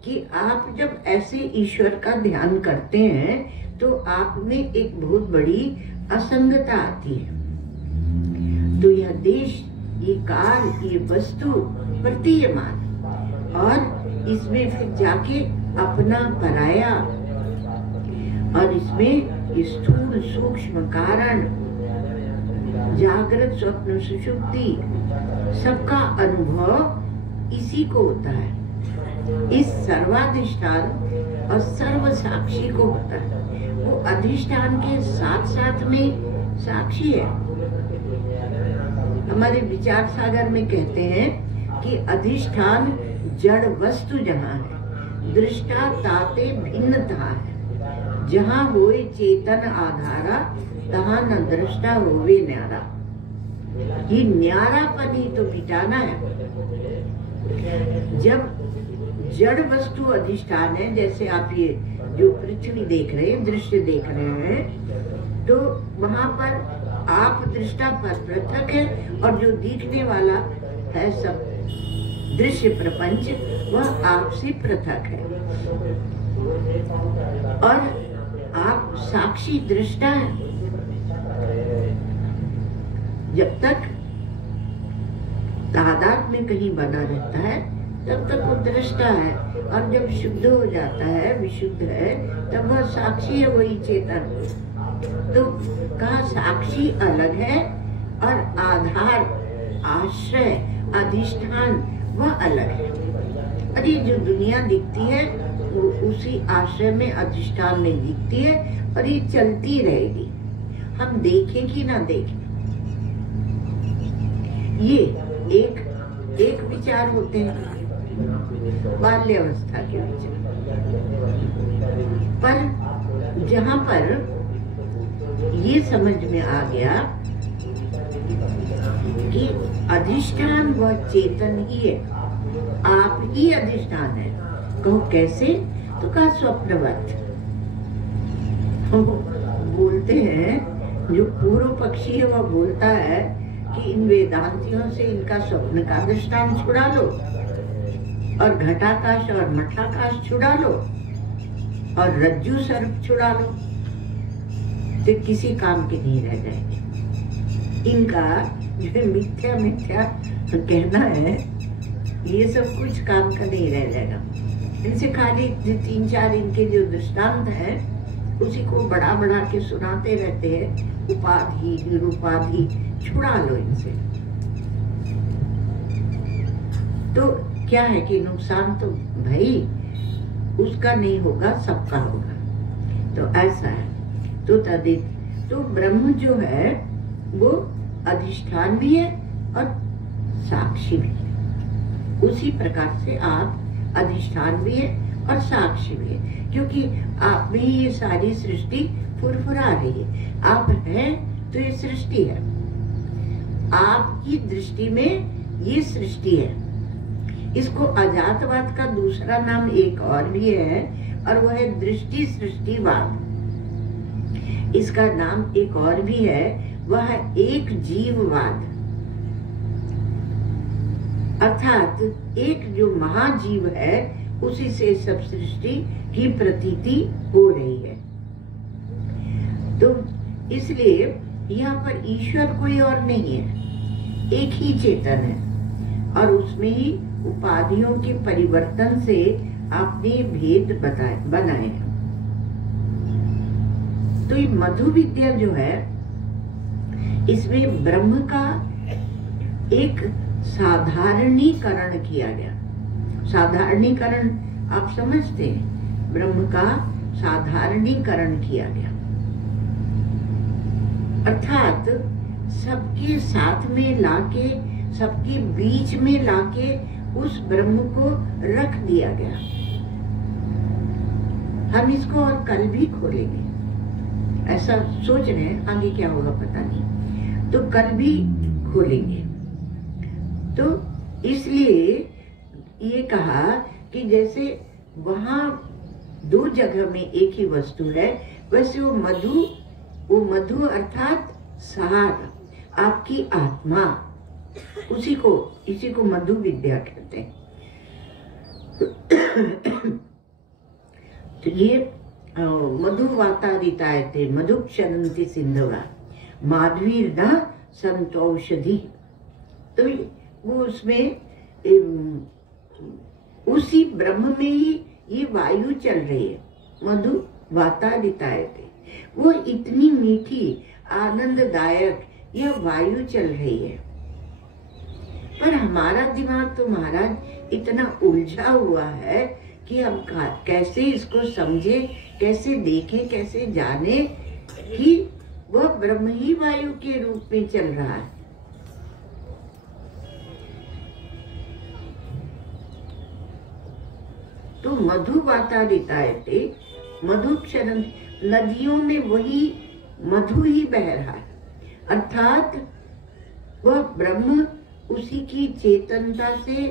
कि आप जब ऐसे ईश्वर का ध्यान करते हैं तो आप में एक बहुत बड़ी असंगता आती है। तो यह देश, ये काल, ये वस्तु प्रतीयमान, और इसमें फिर जाके अपना पराया, और इसमें स्थूल सूक्ष्म कारण, जागृत स्वप्न सुषुप्ति, सबका अनुभव इसी को होता है, इस सर्वाधिष्ठान और सर्व साक्षी को होता है। वो अधिष्ठान के साथ साथ में साक्षी है। हमारे विचार सागर में कहते हैं कि अधिष्ठान जड़ वस्तु जहाँ है, दृष्टा ताते भिन्नता है, जहाँ होए चेतन आधारा, तहाँ न दृष्टा होवे न्यारा। ये न्यारापन ही तो मिटाना है। जब जड़ वस्तु अधिष्ठान है, जैसे आप ये जो पृथ्वी देख रहे हैं, दृश्य देख रहे हैं, तो वहां पर आप दृष्टा पर पृथक है, और जो दिखने वाला है सब दृश्य प्रपंच, वह आपसे पृथक है, और आप साक्षी दृष्टा है। जब तक तादाद में कहीं बना रहता है तब तक वो दृष्टा है, और जब शुद्ध हो जाता है, विशुद्ध है, तब वह साक्षी है, वही चेतन। तो कहा साक्षी अलग है और आधार, आश्रय, अधिष्ठान वह अलग है। अरे जो दुनिया दिखती है वो उसी आश्रय में, अधिष्ठान में दिखती है, और ये चलती रहेगी, हम देखें कि ना देखें। ये एक विचार होते हैं बाल्यावस्था के विचार, पर जहाँ पर ये समझ में आ गया कि अधिष्ठान वह चेतन ही है, आप ही अधिष्ठान है। कहो कैसे? तो कहा स्वप्नवत। बोलते हैं, जो पूर्व पक्षी है वह बोलता है कि इन वेदांतियों से इनका स्वप्न का दृष्टांत छुड़ा लो, और घटाकाश और मठाकाश छुड़ा लो, और रज्जु सर्प छुड़ा लो, तो किसी काम के नहीं रह जाएंगे। इनका जो मिथ्या मिथ्या कहना है, ये सब कुछ काम का नहीं रह जाएगा। इनसे खाली 3-4 इनके जो दृष्टांत है उसी को बढ़ा बढ़ा के सुनाते रहते हैं। उपाधि निरुपाधि छुड़ा लो इनसे। तो क्या है कि नुकसान तो भाई उसका नहीं होगा, सबका होगा। तो ऐसा है। तो ब्रह्म जो है वो अधिष्ठान भी है और साक्षी भी है। उसी प्रकार से आप अधिष्ठान भी है और साक्षी भी है, क्योंकि आप में ये सारी सृष्टि फुरफुरा रही है। आप हैं तो ये सृष्टि है, आपकी दृष्टि में ये सृष्टि है। इसको अजातवाद का दूसरा नाम एक और भी है, और वह है दृष्टि सृष्टिवाद। इसका नाम एक और भी है, वह है एक जीववाद। अर्थात एक जो महाजीव है उसी से सब सृष्टि की प्रतीति हो रही है। तो इसलिए यहाँ पर ईश्वर कोई और नहीं है, एक ही चेतन है, और उसमें ही उपाधियों के परिवर्तन से आपने भेद बनाए हैं। तो ये मधु विद्या जो है, इसमें ब्रह्म का एक साधारणीकरण किया गया। साधारणीकरण आप समझते हैं, ब्रह्म का साधारणीकरण किया गया, अर्थात सबके साथ में लाके, सबके बीच में लाके उस ब्रह्म को रख दिया गया। हम इसको और कल भी खोलेंगे, ऐसा सोच रहे हैं, आगे क्या होगा पता नहीं, तो कल भी खोलेंगे। तो इसलिए ये कहा कि जैसे वहां दो जगह में एक ही वस्तु है, वैसे वो मधु अर्थात सार, आपकी आत्मा, इसी को मधु विद्या कहते हैं। तो ये मधुवातादितायते मधुक्षरन्ति सिंधवा माधवीर्ना संतौषधि। तो वो उसमें उसी ब्रह्म में ही ये वायु चल रही है, मधु वातादितायते। वो इतनी मीठी आनंददायक यह वायु चल रही है, पर हमारा दिमाग तो महाराज इतना उलझा हुआ है कि हम कैसे इसको समझे, कैसे देखें, कैसे जाने कि वह ब्रह्म ही वायु के रूप में चल रहा है। तो मधु वातादितायते मधुक्षरन्, नदियों में वही मधु ही बह रहा है, अर्थात वह ब्रह्म उसी की चेतनता से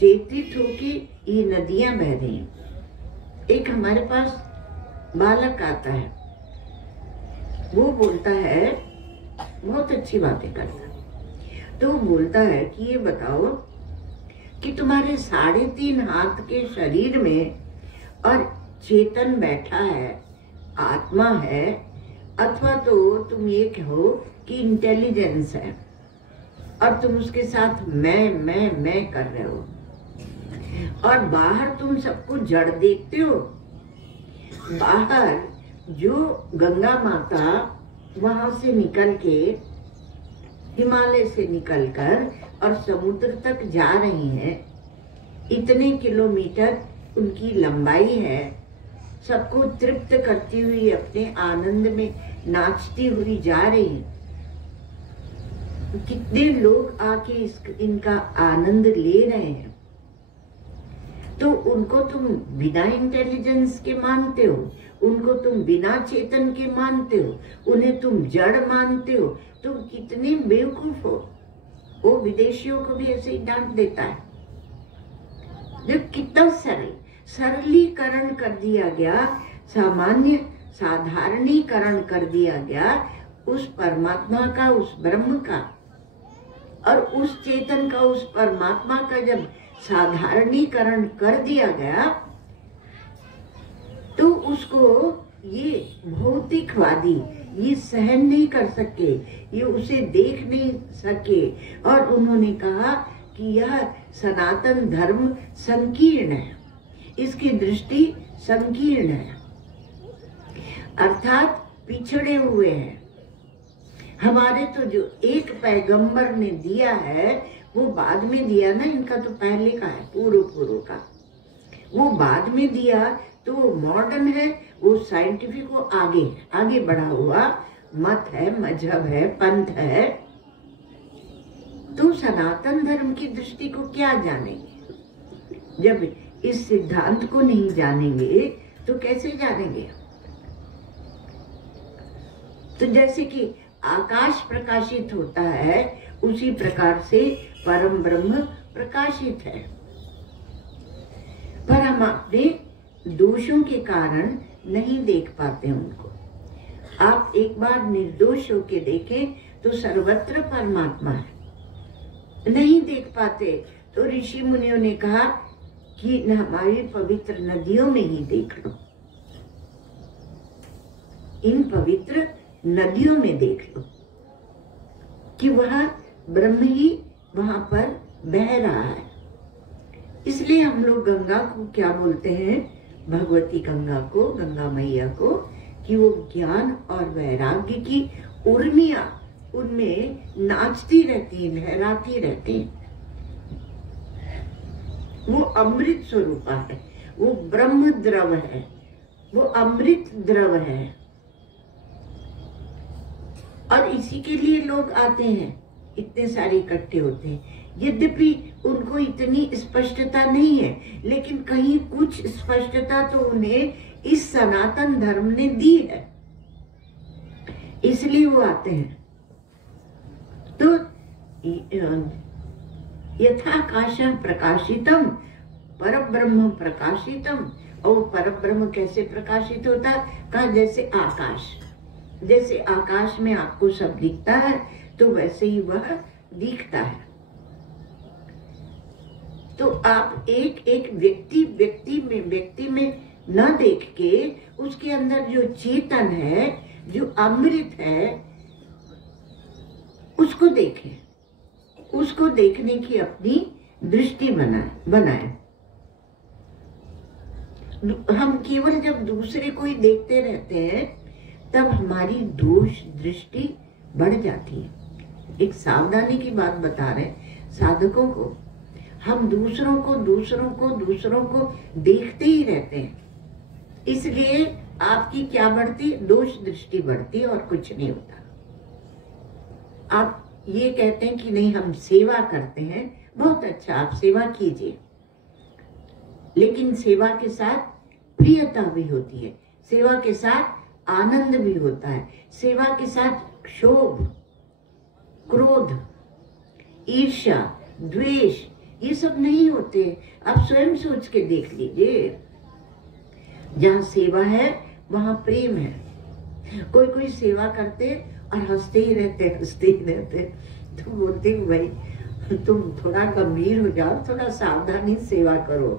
चेतित होके ये नदियां बह रही हैं। एक हमारे पास बालक आता है, वो बोलता है, बहुत अच्छी बातें करता है, तो वो बोलता है कि ये बताओ कि तुम्हारे 3.5 हाथ के शरीर में और चेतन बैठा है, आत्मा है, अथवा तो तुम ये कहो कि इंटेलिजेंस है और तुम उसके साथ मैं कर रहे हो, और बाहर तुम सबको जड़ देखते हो। बाहर जो गंगा माता वहां से निकल के, हिमालय से निकलकर और समुद्र तक जा रही हैं, इतने किलोमीटर उनकी लंबाई है, सबको तृप्त करती हुई अपने आनंद में नाचती हुई जा रही हैं। कितने लोग आके इनका आनंद ले रहे हैं। तो उनको तुम बिना इंटेलिजेंस के मानते हो, उनको तुम बिना चेतन के मानते हो, उन्हें तुम जड़ मानते हो, तुम कितने बेवकूफ हो। वो विदेशियों को भी ऐसे ही डांट देता है। देखो कितना सरलीकरण कर दिया गया, साधारणीकरण कर दिया गया उस परमात्मा का, उस ब्रह्म का, और उस चेतन का, उस परमात्मा का जब साधारणीकरण कर दिया गया, तो उसको ये भौतिकवादी ये सहन नहीं कर सके, ये उसे देख नहीं सके, और उन्होंने कहा कि यह सनातन धर्म संकीर्ण है, इसकी दृष्टि संकीर्ण है, अर्थात पिछड़े हुए हैं। हमारे तो जो एक पैगंबर ने दिया है वो बाद में दिया ना, इनका तो पहले का है, पूर्व का, वो बाद में दिया, तो वो मॉडर्न है, वो साइंटिफिक, वो आगे बढ़ा हुआ मत है, मजहब है, पंथ है। तो सनातन धर्म की दृष्टि को क्या जानेंगे? जब इस सिद्धांत को नहीं जानेंगे तो कैसे जानेंगे? तो जैसे कि आकाश प्रकाशित होता है, उसी प्रकार से परम ब्रह्म प्रकाशित है, पर हम अपने दोषों के कारण नहीं देख पाते उनको। आप एक बार निर्दोष होके देखें तो सर्वत्र परमात्मा है, नहीं देख पाते तो ऋषि मुनियों ने कहा कि हमारी पवित्र नदियों में ही देख लो, इन पवित्र नदियों में देख लो कि वह ब्रह्म ही वहां पर बह रहा है। इसलिए हम लोग गंगा को क्या बोलते हैं? भगवती गंगा को, गंगा मैया को कि वो ज्ञान और वैराग्य की उर्मियां उनमें नाचती रहती हैं, लहराती रहती हैं। वो अमृत स्वरूपा है, वो ब्रह्म द्रव है, वो अमृत द्रव है। और इसी के लिए लोग आते हैं, इतने सारे इकट्ठे होते हैं। यद्यपि उनको इतनी स्पष्टता नहीं है, लेकिन कहीं कुछ स्पष्टता तो उन्हें इस सनातन धर्म ने दी है, इसलिए वो आते हैं। तो यथाकाशः प्रकाशितम परब्रह्म प्रकाशितम। और परब्रह्म कैसे प्रकाशित होता है? कहा जैसे आकाश, जैसे आकाश में आपको सब दिखता है तो वैसे ही वह दिखता है। तो आप एक एक व्यक्ति में न देख के उसके अंदर जो चेतन है, जो अमृत है, उसको देखें, उसको देखने की अपनी दृष्टि बनाए। हम केवल जब दूसरे को ही देखते रहते हैं तब हमारी दोष दृष्टि बढ़ जाती है। एक सावधानी की बात बता रहे साधकों को, हम दूसरों को देखते ही रहते हैं, इसलिए आपकी क्या बढ़ती? दोष दृष्टि बढ़ती और कुछ नहीं होता। आप ये कहते हैं कि नहीं हम सेवा करते हैं, बहुत अच्छा, आप सेवा कीजिए, लेकिन सेवा के साथ प्रियता भी होती है, सेवा के साथ आनंद भी होता है, सेवा के साथ क्षोभ, क्रोध, ईर्ष्या, द्वेष, ये सब नहीं होते। आप स्वयं सोच के देख लीजिए, जहाँ सेवा है वहाँ प्रेम है। कोई सेवा करते और हंसते ही रहते तो बोलते भाई तुम थोड़ा गंभीर हो जाओ, थोड़ा सावधानी सेवा करो।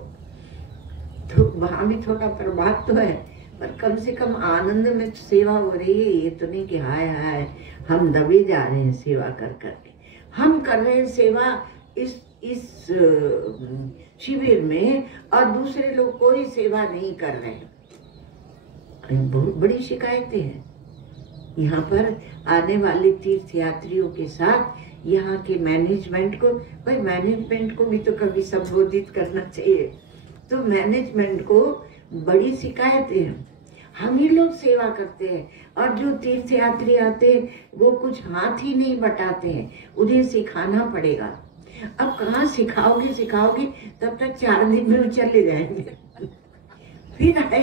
तो वहां भी थोड़ा प्रभाव तो है, पर कम से कम आनंद में सेवा हो रही है। ये तो नहीं कि हाय हाय हम दबे जा रहे हैं सेवा कर करके। हम कर रहे हैं सेवा इस शिविर में और दूसरे लोग कोई सेवा नहीं कर रहे हैं। बहुत बड़ी शिकायतें हैं यहाँ पर आने वाले तीर्थयात्रियों के साथ। यहाँ के मैनेजमेंट को, भाई मैनेजमेंट को भी तो कभी संबोधित करना चाहिए। तो मैनेजमेंट को बड़ी शिकायतें हैं, हम ही लोग सेवा करते हैं और जो तीर्थयात्री आते हैं वो कुछ हाथ ही नहीं बटाते हैं, उन्हें सिखाना पड़ेगा। अब कहाँ सिखाओगे तब तक 4 दिन में चले जाएंगे। फिर आए,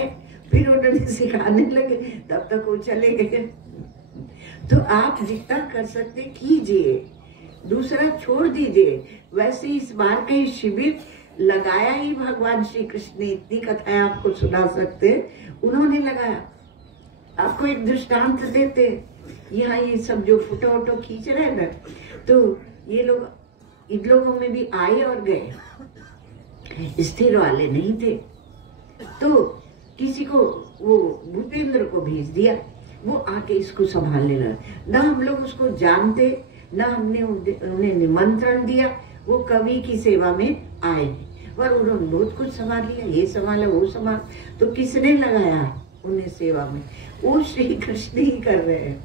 फिर उन्होंने सिखाने लगे, तब तक वो चले गए। तो आप जितना कर सकते कीजिए, दूसरा छोड़ दीजिए। वैसे इस बार का शिविर लगाया ही भगवान श्री कृष्ण ने, इतनी कथाएं आपको सुना सकते, उन्होंने लगाया। आपको एक दृष्टांत देते, यहाँ ये सब जो फोटो खींच रहे हैं ना, तो ये लोग, इन लोगों में भी आए और गए, स्थिर वाले नहीं थे। तो किसी को, वो भूपेंद्र को भेज दिया, वो आके इसको संभालने लगा। ना हम लोग उसको जानते, ना हमने उन्हें निमंत्रण दिया, वो कवि की सेवा में आए, पर उन्होंने बहुत कुछ संभाल लिया, ये संभाला वो संभाल। तो किसने लगाया उन्हें सेवा में? वो श्री कृष्ण ही कर रहे हैं।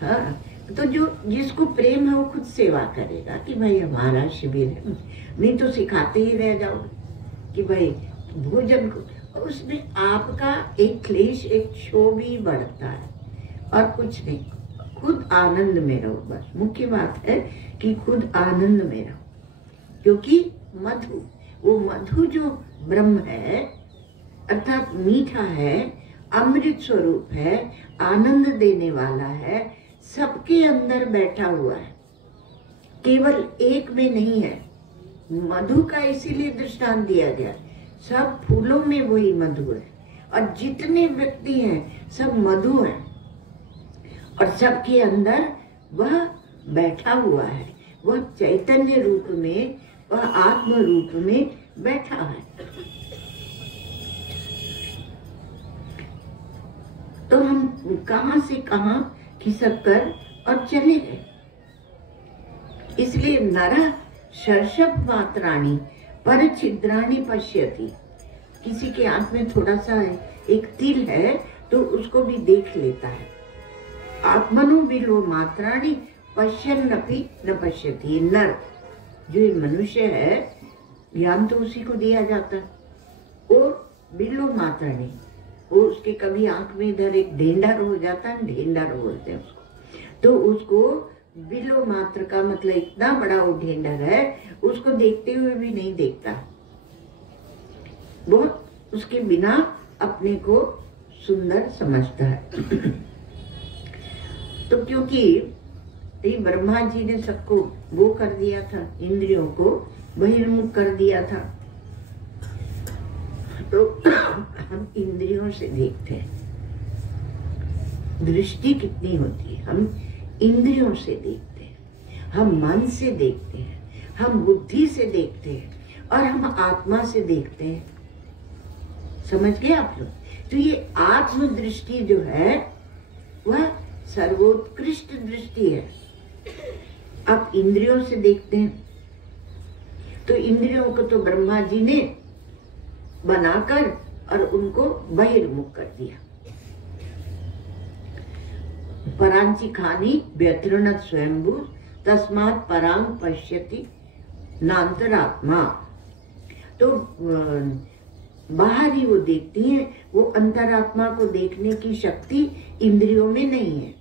हाँ, तो जो जिसको प्रेम है वो खुद सेवा करेगा कि भाई हमारा शिविर है। नहीं तो सिखाते ही रह जाओगे कि भाई भोजन को, उसमें आपका एक क्लेश, एक क्षोभ ही बढ़ता है और कुछ नहीं। खुद आनंद में रहो, बस मुख्य बात है कि खुद आनंद में रहो। क्योंकि मधु, वो मधु जो ब्रह्म है, अर्थात मीठा है, अमृत स्वरूप है, आनंद देने वाला है, सबके अंदर बैठा हुआ है, केवल एक में नहीं है। मधु का इसीलिए दृष्टांत दिया गया, सब फूलों में वही मधु है और जितने व्यक्ति हैं सब मधु हैं और सबके अंदर वह बैठा हुआ है, वह चैतन्य रूप में, वह आत्म रूप में बैठा है। तो हम कहां से कहां खिसक कर और चले गए। इसलिए नरः शर्षभ मात्राणि पर छिद्राणि पश्यति। किसी के आंख में थोड़ा सा एक तिल है तो उसको भी देख लेता है। आत्मनो बिलो मात्राणी पश्यन्नपि न पश्यति। नर जो ये मनुष्य है, ज्ञान तो उसी को दिया जाता है। और बिलो मात्राणी, वो उसके कभी आंख में इधर एक ढेंढर हो जाता है, ढेंढर बोलते हैं उसको, तो उसको बिलो मात्र का मतलब इतना बड़ा वो ढेंढर है, उसको देखते हुए भी नहीं देखता। वो उसके बिना अपने को सुंदर समझता है। तो क्योंकि ये ब्रह्मा जी ने सबको वो कर दिया था, इंद्रियों को बहिर्मुख कर दिया था, तो हम इंद्रियों से देखते हैं। दृष्टि कितनी होती है, हम इंद्रियों से देखते हैं, हम मन से देखते हैं, हम बुद्धि से देखते हैं और हम आत्मा से देखते हैं। समझ गए आप लोग? तो ये आत्म दृष्टि जो है वह सर्वोत्कृष्ट दृष्टि है। आप इंद्रियों से देखते हैं, तो इंद्रियों को तो ब्रह्मा जी ने बनाकर और उनको बहिर्मुख कर दिया। परांची खानी व्यतृणत स्वयंभू तस्मात् परांग पश्यति नान्तरात्मा। तो बाहर ही वो देखती हैं, वो अंतरात्मा को देखने की शक्ति इंद्रियों में नहीं है।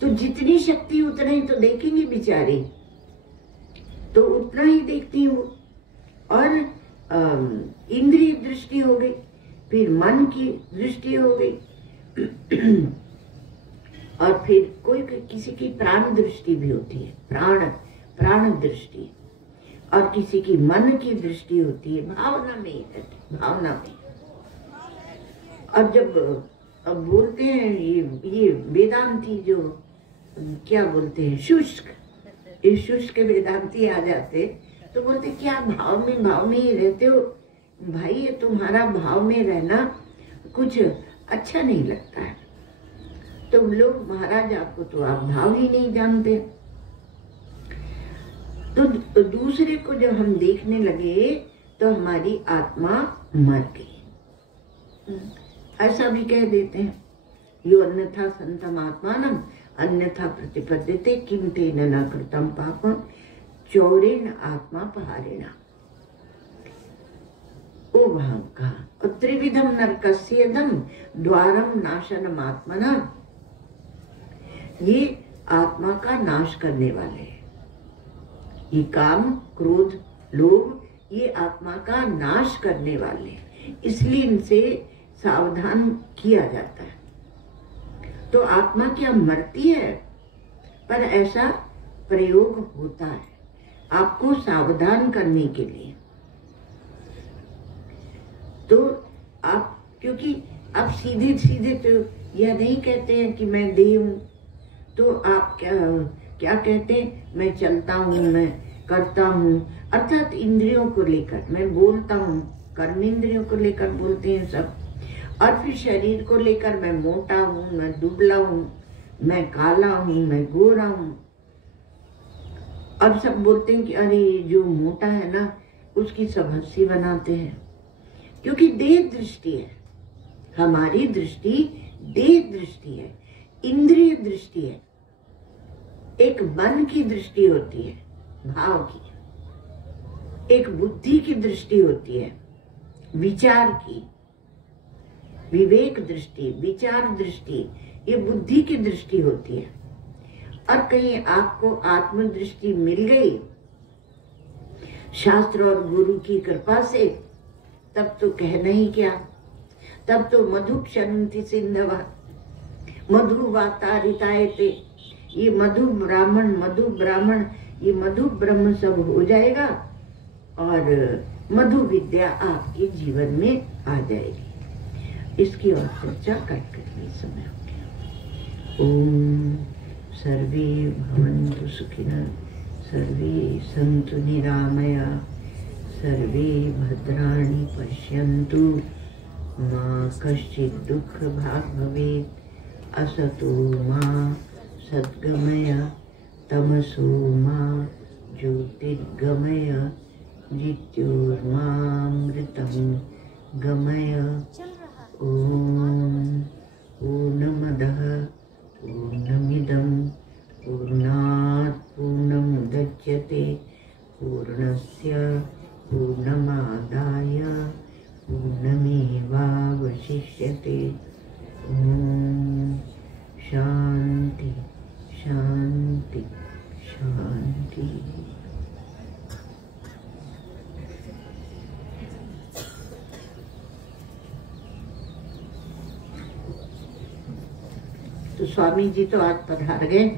तो जितनी शक्ति उतना ही तो देखेंगे बेचारे, तो उतना ही देखती हैं वो। और इंद्रिय दृष्टि हो गई, फिर मन की दृष्टि हो गई, और फिर कोई किसी की प्राण दृष्टि भी होती है, प्राण दृष्टि, और किसी की मन की दृष्टि होती है, भावना में ही रहती, भावना में। और जब अब बोलते हैं ये वेदांती जो क्या बोलते हैं, शुष्क, ये शुष्क वेदांती आ जाते तो बोलते क्या भाव में ही रहते हो भाई, ये तुम्हारा भाव में रहना कुछ अच्छा नहीं लगता है। तो लोग महाराज आपको तो आप भाव ही नहीं जानते। तो दूसरे को जब हम देखने लगे तो हमारी आत्मा मर गई, ऐसा भी कह देते हैं। यो अन्यथा संतम आत्मानम अन्यथा प्रतिपद्यते किम तेन न कृतम पापम चौरेण आत्मा पहारेणा। ओ वहां कहा, और त्रिविधम नरकस्येदम द्वारम नाशनम आत्मना। ये आत्मा का नाश करने वाले हैं। ये काम, क्रोध, लोभ, ये आत्मा का नाश करने वाले हैं, इसलिए इनसे सावधान किया जाता है। तो आत्मा क्या मरती है? पर ऐसा प्रयोग होता है आपको सावधान करने के लिए। तो आप, क्योंकि आप सीधे सीधे तो यह नहीं कहते हैं कि मैं देह हूं, तो आप क्या कहते हैं, मैं चलता हूँ, मैं करता हूँ, अर्थात इंद्रियों को लेकर मैं बोलता हूँ, कर्म इंद्रियों को लेकर बोलते हैं सब। और फिर शरीर को लेकर मैं मोटा हूँ, मैं दुबला हूँ, मैं काला हूँ, मैं गोरा हूँ। अब सब बोलते हैं कि अरे जो मोटा है ना उसकी सब हंसी बनाते हैं, क्योंकि देह दृष्टि है, हमारी दृष्टि देह दृष्टि है, इंद्रिय दृष्टि है। एक मन की दृष्टि होती है, भाव की, एक बुद्धि की दृष्टि होती है, विचार की, विवेक दृष्टि, विचार दृष्टि, ये बुद्धि की दृष्टि होती है। और कहीं आपको आत्मदृष्टि मिल गई शास्त्र और गुरु की कृपा से, तब तो कहना ही क्या, तब तो मधु क्षरन्ति सिंधवा मधु वातारितायते। ये मधु ब्राह्मण, ये मधु ब्रह्म सब हो जाएगा और मधु विद्या आपके जीवन में आ जाएगी। इसकी और चर्चा करके समय हो गया। ओम सर्वे भवन्तु सुखिनः, सर्वे सन्तु निरामया, सर्वे भद्राणि पश्यन्तु, मा कश्चित् दुःखभाग् भवेत्। असतो मा सद्गमय, तमसो मा ज्योतिर्गमय, मृत्योर्मामृतं गमय। ओम भविष्यति। ओम शांति शांति शांति। तो स्वामी जी तो आज पधार गए।